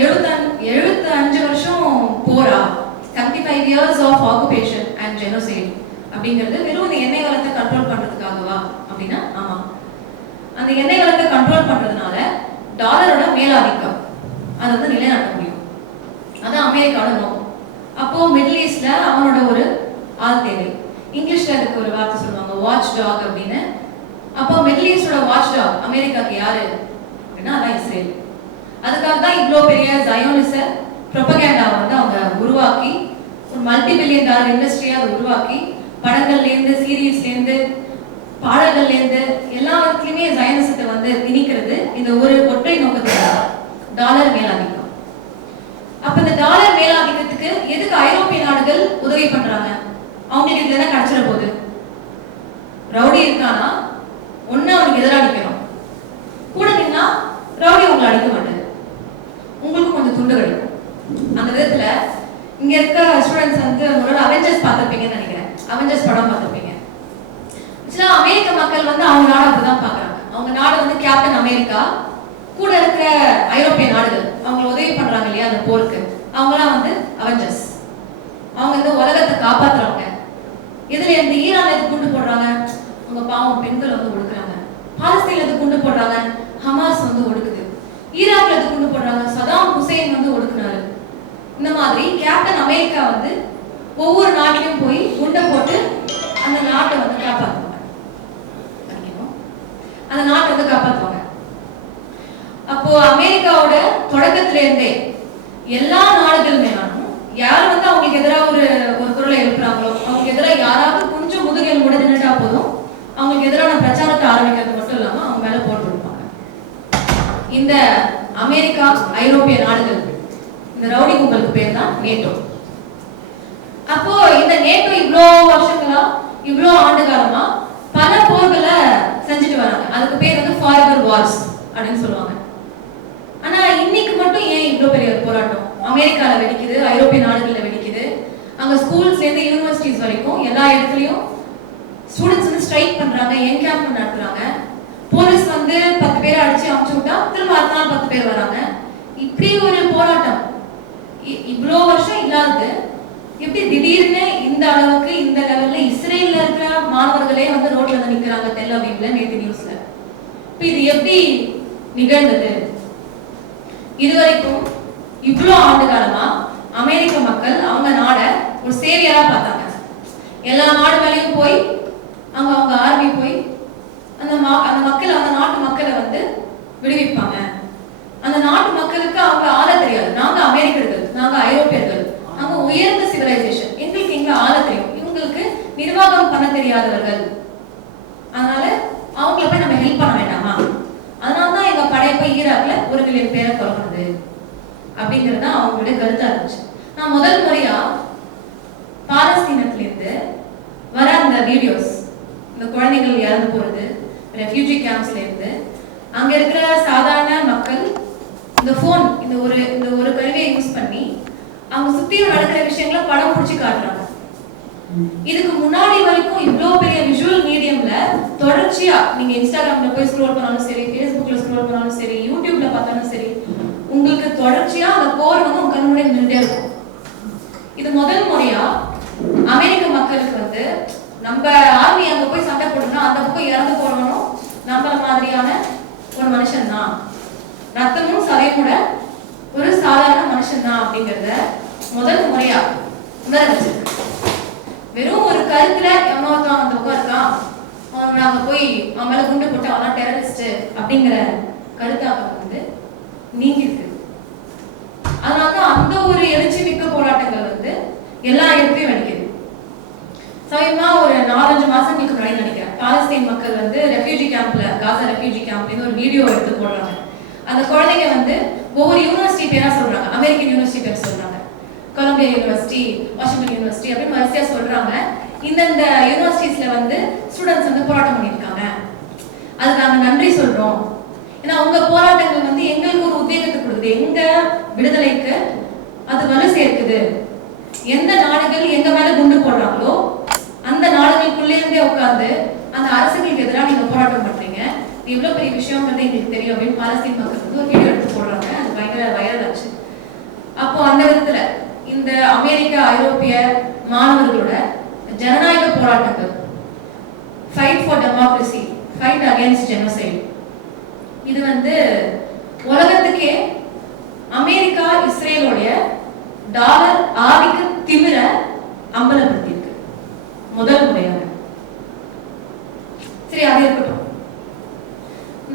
75 வருஷம் Bora, 75 years of occupation and genocide அப்படிங்கிறது வெறும் இந்த எண்ணெய் வளத்தை கண்ட்ரோல் பண்றதுக்காகவா அப்படின்னா ஆமா. அந்த எண்ணெய் வளத்தை கண்ட்ரோல் பண்றதுனால டாலரோட மேலாதிக்கம் அதை வந்து நிலைநாட்ட முடியும். அதான் அமெரிக்காவோட நோக்கம். அப்போ மிடில் ஈஸ்ட்ல அவனோட ஒரு ஆள் தேவை. இங்கிலீஷ்ல அதுக்கு ஒரு வார்த்தை சொல்லுவாங்க, வாட்ச் டாக் அப்படின்னு. அப்போ மிடில் ஈஸ்டோட வாட்ச் டாக் அமெரிக்காக்கு யாரு அப்படின்னா அதான் இஸ்ரேல். அதுக்காக தான் இவ்வளோ பெரிய ஜயோனிச ப்ரொபகேண்டாவை வந்து அவங்க உருவாக்கி ஒரு மல்டி பில்லியன் டாலர் இண்டஸ்ட்ரியை அதை உருவாக்கி படங்கள்லேருந்து சீரீஸ்லேருந்து பாடல்கள்லேருந்து எல்லாத்துலேயுமே ஜயோனிசத்தை வந்து திணிக்கிறது இந்த ஒரு ஒற்றை நோக்கத்துக்காக, டாலர் மேலாதிக்கம். அப்ப இந்த டாலர் மேலாதிக்கத்துக்கு எதுக்கு ஐரோப்பிய நாடுகள் உதவி பண்றாங்க? அவங்களுக்கு இதுல என்ன கிடைச்சிட போகுது? ரவுடி இருக்கானா ஒண்ணு அவனுக்கு எதிராக நிற்கணும், கூட நின்னா ரவுடி உங்களை அடிக்க மாட்டாரு, உங்களுக்கு கொஞ்சம் துண்டு கிடைக்கும். அந்த விதத்துல இங்க இருக்க ஸ்டூடெண்ட்ஸ் வந்து உங்களோட அவெஞ்சர்ஸ் பார்த்திருப்பீங்கன்னு நினைக்கிறேன். அவெஞ்சர்ஸ் படம் பார்த்திருப்பீங்க. அமெரிக்க மக்கள் வந்து அவங்க நாடு அப்படிதான் பாக்குறாங்க. அவங்க நாடு வந்து கேப்டன் அமெரிக்கா, கூட இருக்கிற ஐரோப்பிய நாடுகள் அவங்க உதவி பண்றாங்க இல்லையா அந்த போருக்கு, அவங்களாம் வந்து அவெஞ்சர்ஸ். அவங்க இந்த உலகத்தை காப்பாத்துறவங்க. இதுல இந்த ஈரான்ல எது குண்டு போடுறாங்க, அவங்க பாவம் பெண்கள் வந்து ஒடுக்குறாங்க. பாலஸ்தீன்ல எது குண்டு போடுறாங்க, ஹமாஸ் வந்து ஒடுக்குது. ஈராக்ல எது குண்டு போடுறாங்க, சதாம் ஹுசைன் வந்து ஒடுக்குனாரு. இந்த மாதிரி கேப்டன் அமெரிக்கா வந்து ஒவ்வொரு நாட்டிலும் போய் குண்டை போட்டு அந்த நாட்டை வந்து காப்பாற்றுவாங்க. அந்த நாட்டை வந்து காப்பாற்றுவாங்க. அப்போ அமெரிக்காவோட தொடக்கத்துல இருந்தே எல்லா நாடுகளுமே யாரும் வந்து அவங்களுக்கு எதிராக ஒரு குரலை எழுப்புறாங்களோ, அவங்களுக்கு எதிராக யாராவது கொஞ்சம் முதுகெல் கூட நின்றுட்டா போதும், அவங்களுக்கு எதிரான பிரச்சாரத்தை ஆரம்பிக்கிறது மட்டும் இல்லாம அவங்க மேல போட்டு கொடுப்பாங்க. இந்த அமெரிக்கா ஐரோப்பிய நாடுகள், இந்த ரவுடி கும்பலுக்கு பேர் தான் நேட்டோ. அப்போ இந்த நேட்டோ இவ்வளோ வருஷங்களா, இவ்வளோ ஆண்டு காலமா பல போர்களை செஞ்சுட்டு வராங்க. அதுக்கு பேர் வந்து ஃபாரெவர் வார்ஸ் அப்படின்னு சொல்லுவாங்க. ஆனா இன்னைக்கு மட்டும் ஏன் இவ்வளோ பெரிய போராட்டம்? அமெரிக்கால வெடிக்குது, ஐரோப்பிய நாடுகள்ல வெடிக்குது. அங்க ஸ்கூல்ஸ்ல இருந்து யூனிவர்சிட்டிஸ் வரைக்கும் எல்லா இடத்துலயும் ஸ்டூடெண்ட்ஸ் வந்து ஸ்ட்ரைக் பண்றாங்க, என்கேம்ப் நடத்துறாங்க. போலீஸ் வந்து 10 பேரை அடிச்சு அமுச்சு விட்டா திரும்ப அடுத்த நாள் 10 பேர் வராங்க. இப்படி ஒரு போராட்டம் இவ்வளோ வருஷம் இல்லாதது எப்படி திடீர்னு இந்த அளவுக்கு இந்த லெவல்ல இஸ்ரேல்ல இருக்கிற மாணவர்களே வந்து ரோட்ல வந்து நிக்கிறாங்க தெல் அவீவ்ல நேத்து நியூஸ்ல. இப்ப இது எப்படி நிகழ்ந்தது? இதுவரைக்கும் இவ்வளோ ஆண்டு காலமா அமெரிக்க மக்கள் அவங்க நாட ஒரு சேவியரா பார்த்தாங்க. எல்லா நாடு மேலேயும் போய் அவங்க ஆர்மி போய் அந்த மக்கள், அந்த நாட்டு மக்களை வந்து விடுவிப்பாங்க. அந்த நாட்டு மக்களுக்கு அவங்க ஆள தெரியாது. நாங்க அமெரிக்கர்கள், நாங்க ஐரோப்பியர்கள், நாங்க உயர்ந்த சிவிலைசேஷன், எங்களுக்கு எங்க ஆள தெரியும், இவங்களுக்கு நிர்வாகம் பண்ண தெரியாதவர்கள், அதனால அவங்கள போய் நம்ம ஹெல்ப் பண்ண வேண்டாமா, அதனாலதான் எங்க படையப்ப ஈராக்ல 1 மில்லியன் பேரை கொல்றது அப்படிங்கிறது தான் அவங்களுடைய கருத்தா இருந்துச்சு. நான் முதல் முறையா பாலஸ்தீனத்துல இருந்து வர அந்த வீடியோஸ், இந்த குழந்தைகள் இறந்து போறது, ரெஃப்யூஜி கேம்ப்ஸ்ல இருந்து அங்க இருக்கிற சாதாரண மக்கள் இந்த போன், இந்த ஒரு கருவியை யூஸ் பண்ணி அவங்க சுத்தியும் நடக்கிற விஷயங்களை படம் பிடிச்சி காட்டுறாங்க. இதுக்கு முன்னாடி வரைக்கும் இவ்வளோ பெரிய விஷுவல் மீடியம்ல தொடர்ச்சியா நீங்க இன்ஸ்டாகிராம்ல போய் ஸ்க்ரோல் பண்ணாலும் சரி, ஃபேஸ்புக்ல ஸ்க்ரோல் பண்ணாலும் சரி, யூடியூப்ல பார்த்தாலும் சரி, உங்களுக்கு தொடர்ச்சியா அந்த போர் வந்து உங்க கண்ணுடைய நின்றுட்டே இருக்கும். இது முதல் முறையா அமெரிக்க மக்களுக்கு வந்து நம்ம ஆர்மி அங்க போய் சண்டை போடுறோம்னா அந்த பக்கம் இறந்து போறவனும் நம்மள மாதிரியான ஒரு மனுஷன் தான், ரத்தமும் சதையும் கூட ஒரு சாதாரண மனுஷன் தான் அப்படிங்கறத முதல் முறையா உணர வச்சிருக்கு. வெறும் ஒரு கருத்துல எவனோத்தான் அந்த பக்கம் இருக்கான், அவன் நாங்க போய் அவன் மேல குண்டு போட்டு அவனா டெரரிஸ்ட் அப்படிங்கிற கருத்தாக வந்து நீங்கி இருக்கு. அதனாலதான் அந்த ஒரு எழுச்சி மிக்க போராட்டங்கள் வந்து எல்லா இடத்தையும் வெடிக்குது. சமயமா ஒரு 4-5 மாசங்களுக்கு முன்னாடி நினைக்கிறேன், பாலஸ்தீன் மக்கள் வந்து ரெஃப்யூஜி கேம்ப்ல, காசா ரெஃப்யூஜி கேம்ப்ல ஒரு வீடியோ எடுத்து போடுறாங்க. அந்த குழந்தைங்க வந்து ஒவ்வொரு யூனிவர்சிட்டி பேரா சொல்றாங்க, அமெரிக்கன் யூனிவர்சிட்டி பேர் சொல்றாங்க, கொலம்பியா யூனிவர்சிட்டி, வாஷிங்டன் யூனிவர்சிட்டி அப்படின்னு வரிசையா சொல்றாங்க. இந்த யூனிவர்சிட்டிஸ்ல வந்து ஸ்டூடெண்ட்ஸ் வந்து போராட்டம் பண்ணியிருக்காங்க, அதுக்கு நாங்க நன்றி சொல்றோம். ஏன்னா உங்க போராட்டங்கள் வந்து எங்களுக்கு ஒரு உத்வேகத்தை கொடுக்குது, எங்க விடுதலைக்கு அது வலு சேர்க்குது. எந்த நாடுகள் எங்க மேல குண்டு போடுறாங்களோ அந்த நாடுகளுக்குள்ளே இருந்தே உட்கார்ந்து அந்த அரசுகளுக்கு எதிராக நீங்க போராட்டம் பண்றீங்க, இவ்வளவு பெரிய விஷயம்ன்றது எங்களுக்கு தெரியும் அப்படின்னு பாலஸ்தீன் மக்கள் வந்து ஒரு வீடியோ எடுத்து போடுறாங்க. அது பயங்கர வைரல் ஆச்சு. அப்போ அந்த விதத்துல இந்த அமெரிக்க ஐரோப்பிய மாணவர்களோட ஜனநாயக போராட்டங்கள், fight for democracy, fight against genocide, இது வந்து உலகத்துக்கே அமெரிக்கா இஸ்ரேலோடைய டாலர் ஆதிக்க திமிர அம்பலப்படுத்தி இருக்கு முதல் முறையாக. சரி, அது இருக்கட்டும்.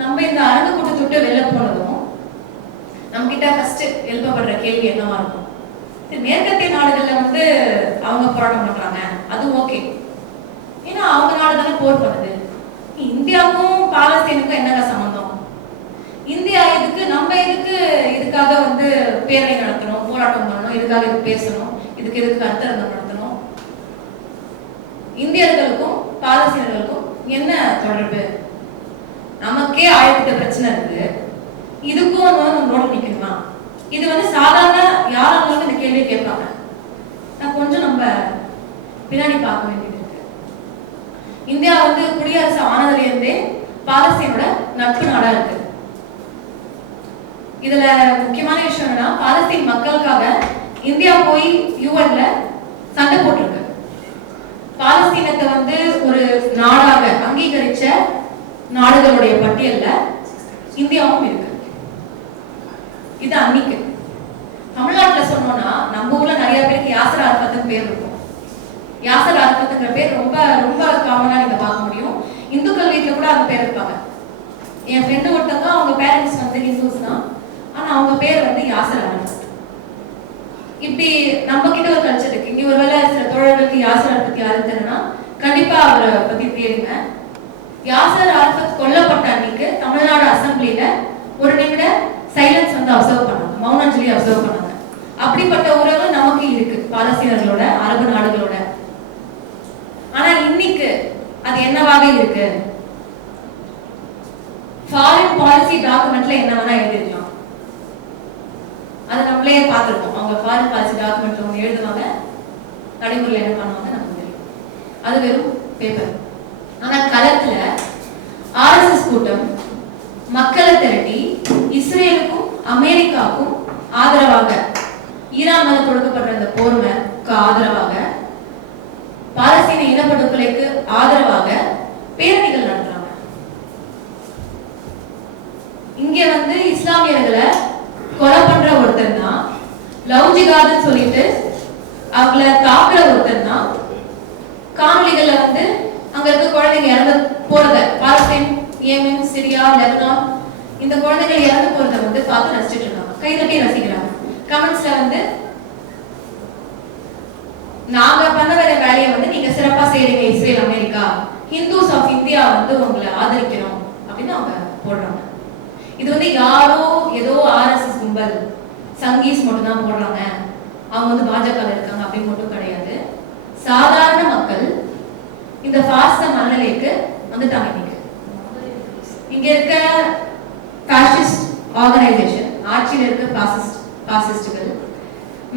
நம்ம இந்த அரங்கு கூட்டத்தை வெளில போனதும் நம்ம கிட்ட ஃபர்ஸ்ட் எழுப்பப்படுற கேள்வி என்னவா இருக்கும்? மேற்கத்திய நாடுகள்ல வந்து அவங்க போராட்டம் பண்றாங்க, அது ஓகே, ஏன்னா அவங்க நாடு தானே போர் பண்ணுது. இந்தியாவுக்கும் பாலஸ்தீனுக்கும் என்னங்க சம்பந்தம்? இந்தியா எதுக்கு, நம்ம எதுக்கு இதுக்காக வந்து பேரணி நடத்தணும், போராட்டம் பண்ணணும், இதுக்காக இது பேசணும், இதுக்கு எதுக்கு கருத்தரங்கம் நடத்தணும்? இந்தியர்களுக்கும் பாலஸ்தீனர்களுக்கும் என்ன தொடர்பு? நமக்கே 1008 பிரச்சனை இருக்கு, இதுக்கும் நம்மளோட நிக்கணுமா? இது வந்து சாதாரண யாராலும் இந்த கேள்வியை கேட்பாங்க. நான் கொஞ்சம் நம்ம பின்னாடி பார்க்க வேண்டியது இருக்கு. இந்தியா வந்து குடியரசு ஆனதுல இருந்தே பாலஸ்தீனோட நட்பு நாடா இருக்கு. இதுல முக்கியமான விஷயம் என்னன்னா, பாலஸ்தீன் மக்களுக்காக இந்தியா போய் யூஎன்ல சண்டை போட்டிருக்கு. பாலஸ்தீனத்தை வந்து ஒரு நாடாக அங்கீகரிச்ச நாடுகளுடைய பட்டியல்ல இந்தியாவும் இருக்கு. இது அன்னைக்கு. தமிழ்நாட்டுல சொன்னோம்னா நம்ம ஊர்ல நிறைய பேருக்கு யாசர் அரஃபத்னு பேர் இருக்கும். யாசர் அரஃபத்ங்கிற பேர் ரொம்ப ரொம்ப காமனா நீங்க பார்க்க முடியும். இந்துக்கள் வீட்டுல கூட அந்த பேர் இருப்பாங்க. என் ஃப்ரெண்டு ஒருத்தவங்க, அவங்க பேரண்ட்ஸ் வந்து ஹிந்துஸ் தான், ஆனா அவங்க பேர் வந்து யாசர் அரஃபத். இப்படி நம்ம கிட்ட ஒரு கல்ச்சர் இருக்கு. இங்க ஒருவேளை சில தோழர்களுக்கு யாசர் அரஃபத் யாருன்னு தெரியும்னா கண்டிப்பா அவரை பத்தி தேடுங்க. யாசர் அரஃபத் கொல்லப்பட்ட அன்னைக்கு தமிழ்நாடு அசம்பிளில ஒரு நிமிட சைலன்ஸ் வந்து அப்சர்வ் பண்ணாங்க, மௌனாஞ்சலி அப்சர்வ் பண்ணாங்க. அப்படிப்பட்ட உறவு நமக்கு இருக்கு பாலஸ்தீனர்களோட, அரபு நாடுகளோட. ஆனா இன்னைக்கு அது என்னவாக இருக்கு? ஃபாரின் பாலிசி டாக்குமெண்ட்ல என்ன வேணா எழுதிருக்கலாம், அதை நம்மளே பார்த்திருக்கோம். அவங்க ஃபாரின் பாலிசி டாக்குமெண்ட்ல ஒன்று எழுதுவாங்க, நடைமுறையில் என்ன பண்ணுவாங்க நமக்கு தெரியும். அது வெறும் பேப்பர். ஆனா களத்துல ஆர்எஸ்எஸ் கூட்டம் மக்களை திரட்டி இஸ்ரேலுக்கும் அமெரிக்காவுக்கும் ஆதரவாக, ஈரான் மேல தொடுக்கப்படுற இந்த போருக்கு ஆதரவாக, பாலஸ்தீன இனப்படுகொலைக்கு ஆதரவாக பேரணிகள் நடத்துறாங்க. இங்க வந்து இஸ்லாமியர்களை கொலை பண்ற ஒருத்தர் தான், லவ் ஜிகாதுன்னு சொல்லிட்டு அவங்கள தாக்குற ஒருத்தர் தான் காணொலிகள்ல வந்து அங்க இருக்க குழந்தைங்க இறந்து போறத, பாலஸ்தீன், ஏமன், சிரியா, லெபனான், இந்த குழந்தைகள் இறந்து போறத வந்து பார்த்து ரசிச்சுட்டு இருக்காங்க, கைதட்டி ரசிக்கிறாங்க. கமெண்ட்ஸ்ல வந்து நாங்க பண்ண வேற வேலையை வந்து நீங்க சிறப்பா செய்றீங்க Israel, America, Hindus of India வந்து உங்களை ஆதரிக்கணும் அப்படின்னு அவங்க போடுறாங்க. இது வந்து யாரோ ஏதோ ஆர்எஸ்எஸ் கும்பல் சங்கீஸ் மட்டும் தான் போடுறாங்க, அவங்க வந்து பாஜக இருக்காங்க அப்படின்னு மட்டும் கிடையாது. சாதாரண மக்கள் இந்த பாசிச மனநிலைக்கு வந்துட்டாங்க. இங்க இருக்க பாசிஸ்ட் ஆர்கனைசேஷன், ஆட்சியில் இருக்க பாசிஸ்டுகள்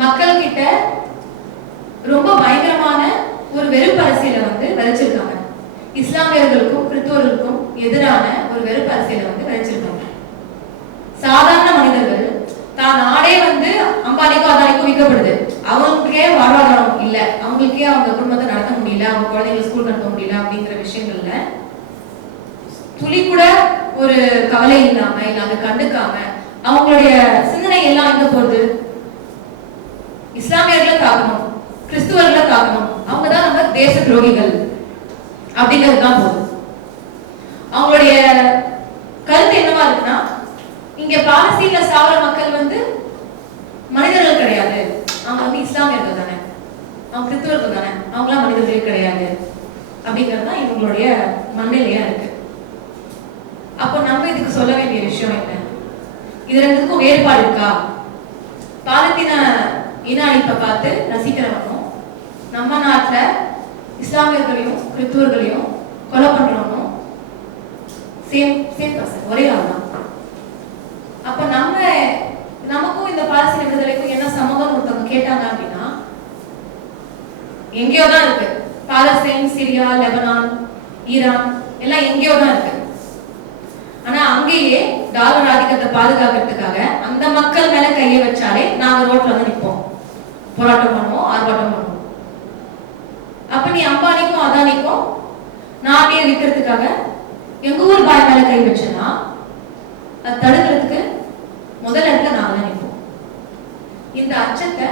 மக்கள் கிட்ட ரொம்ப பயங்கரமான ஒரு வெறுப்பு அரசியலை வந்து விளைச்சிருக்காங்க. இஸ்லாமியர்களுக்கும் கிறிஸ்தவர்களுக்கும் எதிரான ஒரு வெறுப்பு அரசியலை வந்து விளைச்சிருக்காங்க. சாதாரண மனிதர்கள் தான் நாடே வந்து அம்பானிக்கும் அதானிக்கும் விற்கப்படுது, அவங்களுக்கே வாழ்வாதாரம் இல்லை, அவங்களுக்கே அவங்க குடும்பத்தை நடத்த முடியல, அவங்க குழந்தைகளை ஸ்கூல் நடத்த முடியல அப்படிங்கிற விஷயங்கள்ல துளி கூட ஒரு கவலை இல்லாம, இல்ல அதை கண்டுக்காம அவங்களுடைய சிந்தனை எல்லாம் எங்க போகுது? இஸ்லாமியர்களை தாக்கணும், கிறிஸ்துவர்களை தாக்கணும், அவங்கதான் நம்ம தேச துரோகிகள் அப்படிங்கிறது தான் போகுது. அவங்களுடைய கருத்து என்னவா இருக்குன்னா, இங்க பாலஸ்தீன்ல சாவர மக்கள் வந்து மனிதர்கள் கிடையாது, அவங்க வந்து இஸ்லாமியர்கள் தானே, அவங்க கிறிஸ்துவர்கள் தானே, அவங்களாம் மனிதர்களே கிடையாது அப்படிங்கிறது தான் இவங்களுடைய மண்ணிலையா இருக்கு. அப்போ நம்ம இதுக்கு சொல்ல வேண்டிய விஷயம் என்ன? இது ரெண்டுக்கும் வேறுபாடு இருக்கா? பாலஸ்தீன இன அழிப்பை பார்த்து ரசிக்கிறவனும், நம்ம நாட்டுல இஸ்லாமியர்களையும் கிறிஸ்துவர்களையும் கொலை பண்றவனும் சேம் பர்சன், ஒரே ஆள் தான். அப்ப நமக்கும் இந்த பாலஸ்தீன விடுதலைக்கும் என்ன சமூகம் ஒருத்தவங்க கேட்டாங்க அப்படின்னா, எங்கேயோ தான் இருக்கு. பாலஸ்தீன், சிரியா, லெபனான், ஈரான் எல்லாம் எங்கேயோ தான் இருக்கு. ஆனா அங்கேயே டாலர் ஆதிக்கத்தை பாதுகாக்கிறதுக்காக அந்த மக்கள் மேல கையை வச்சாலே நாங்க ரோட்ல வந்து நிற்போம், போராட்டம் பண்ணுவோம், ஆர்ப்பாட்டம் பண்ணுவோம். அப்ப நீ அம்பானிக்கும் அதானிக்கும் நாட்டையே விற்கிறதுக்காக எங்க ஊர் பாய் மேல கை வச்சனா அதை தடுக்கிறதுக்கு முதல் இடத்துல நாங்க தான் நிற்போம். இந்த அச்சத்தை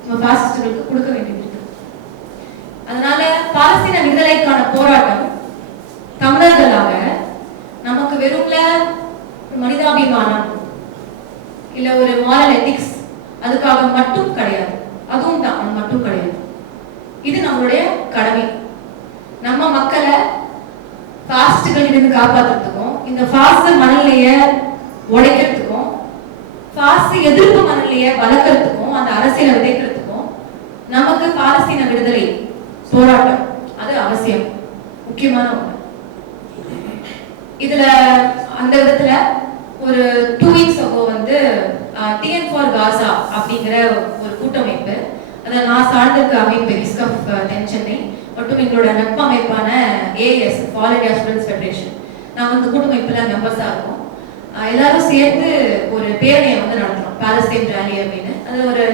நம்ம பாசிஸ்டுகளுக்கு கொடுக்க வேண்டியது. அதனால பாலஸ்தீன விடுதலைக்கான போராட்டம் தமிழர்களாக நமக்கு வெறும்ல மனிதாபிமானம் இல்ல ஒரு மாரல் எத்திக்ஸ் அதுக்காக மட்டும் கிடையாது. அதுவும் தான், அது மட்டும் கிடையாது. இது நம்மளுடைய கடமை. நம்ம மக்களை பாசிஸ்டுகள் இருந்து காப்பாற்றுறதுக்கும் இந்த பாசிச மனநிலைய உடைக்கிறதுக்கும் பாசிச எதிர்ப்பு மனநிலைய வளர்க்கறதுக்கும் அந்த அரசியலை விதைக்கிறதுக்கும் நமக்கு பாலஸ்தீன விடுதலை போராட்டம் அது அவசியம், முக்கியமான ஒண்ணு. இதுல அந்த விதத்துல ஒரு 2 weeks ago வந்து TN for Gaza அப்படிங்கிற ஒரு கூட்டமைப்பு, அதை நான் சார்ந்திருக்க அமைப்பு இஸ்கப் தென் சென்னை மற்றும் எங்களோட நட்பு அமைப்பான AS all India students federation, நாங்கள் இந்த கூட்டமைப்புல மெம்பர்ஸா இருக்கோம். எல்லாரும் சேர்ந்து ஒரு பேரணியை வந்து நடத்துறோம், பாலஸ்தீன் ரேலி அப்படின்னு. அது ஒரு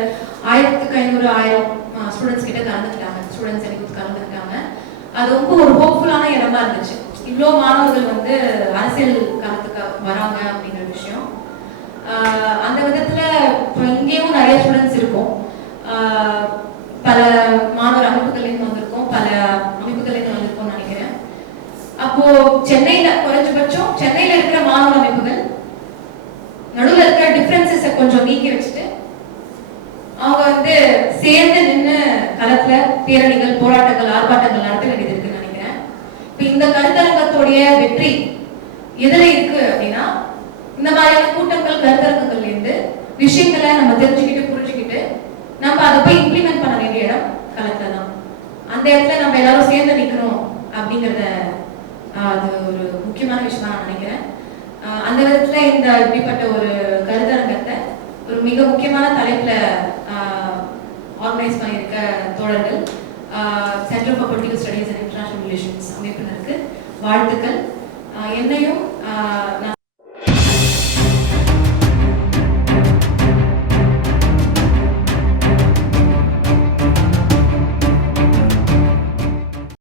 1500 ஸ்டூடெண்ட்ஸ் கிட்ட கலந்துக்கிட்டாங்க, ஸ்டூடெண்ட்ஸ் எனக்கு கலந்துக்கிட்டாங்க. அது ரொம்ப ஒரு ஹோப்ஃபுல்லான இடமா இருந்துச்சு. இவ்வளோ மாணவர்கள் வந்து அரசியல் காலத்துக்கு வராங்க அப்படிங்கிற விஷயம். அந்த விதத்துல இப்போ இங்கேயும் நிறைய ஸ்டூடெண்ட்ஸ் இருக்கும், பல மாணவர் அமைப்புகள்லேருந்து வந்திருக்கோம், பல அமைப்புகள்லேருந்து வந்திருக்கோம்னு நினைக்கிறேன். அப்போ சென்னையில குறைஞ்சபட்சம் சென்னையில இருக்கிற மாணவர் அமைப்புகள் நடுவில் இருக்கிற டிஃபரன்சஸை கொஞ்சம் நீக்கி வச்சுட்டு அவங்க வந்து சேர்ந்து நின்று களத்துல பேரணிகள், போராட்டங்கள், ஆர்ப்பாட்டங்கள் நடத்த வேண்டியது இருக்குன்னு நினைக்கிறேன். இப்ப இந்த கருத்தரங்கத்துடைய வெற்றி எதுல இருக்கு அப்படின்னா, இந்த மாதிரியான கூட்டங்கள் கருத்தரங்கங்கள்ல இருந்து விஷயங்களை நம்ம தெரிஞ்சுக்கிட்டு புரிஞ்சுக்கிட்டு நம்ம அதை போய் இம்ப்ளிமெண்ட் பண்ண வேண்டிய இடம் களத்துல தான். அந்த இடத்துல நம்ம எல்லாரும் சேர்ந்து நிற்கணும் அப்படிங்கிறத அது ஒரு முக்கியமான விஷயமா நான் நினைக்கிறேன். அந்த விதத்துல இந்த இப்படிப்பட்ட ஒரு கருத்தரங்கத்தை ஒரு மிக முக்கியமான தலைப்புல ஆர்கனைஸ் பண்ணியிருக்க தோழர்கள், centre for political studies and international relations அமைப்பினருக்கு வாழ்த்துக்கள். என்னையும்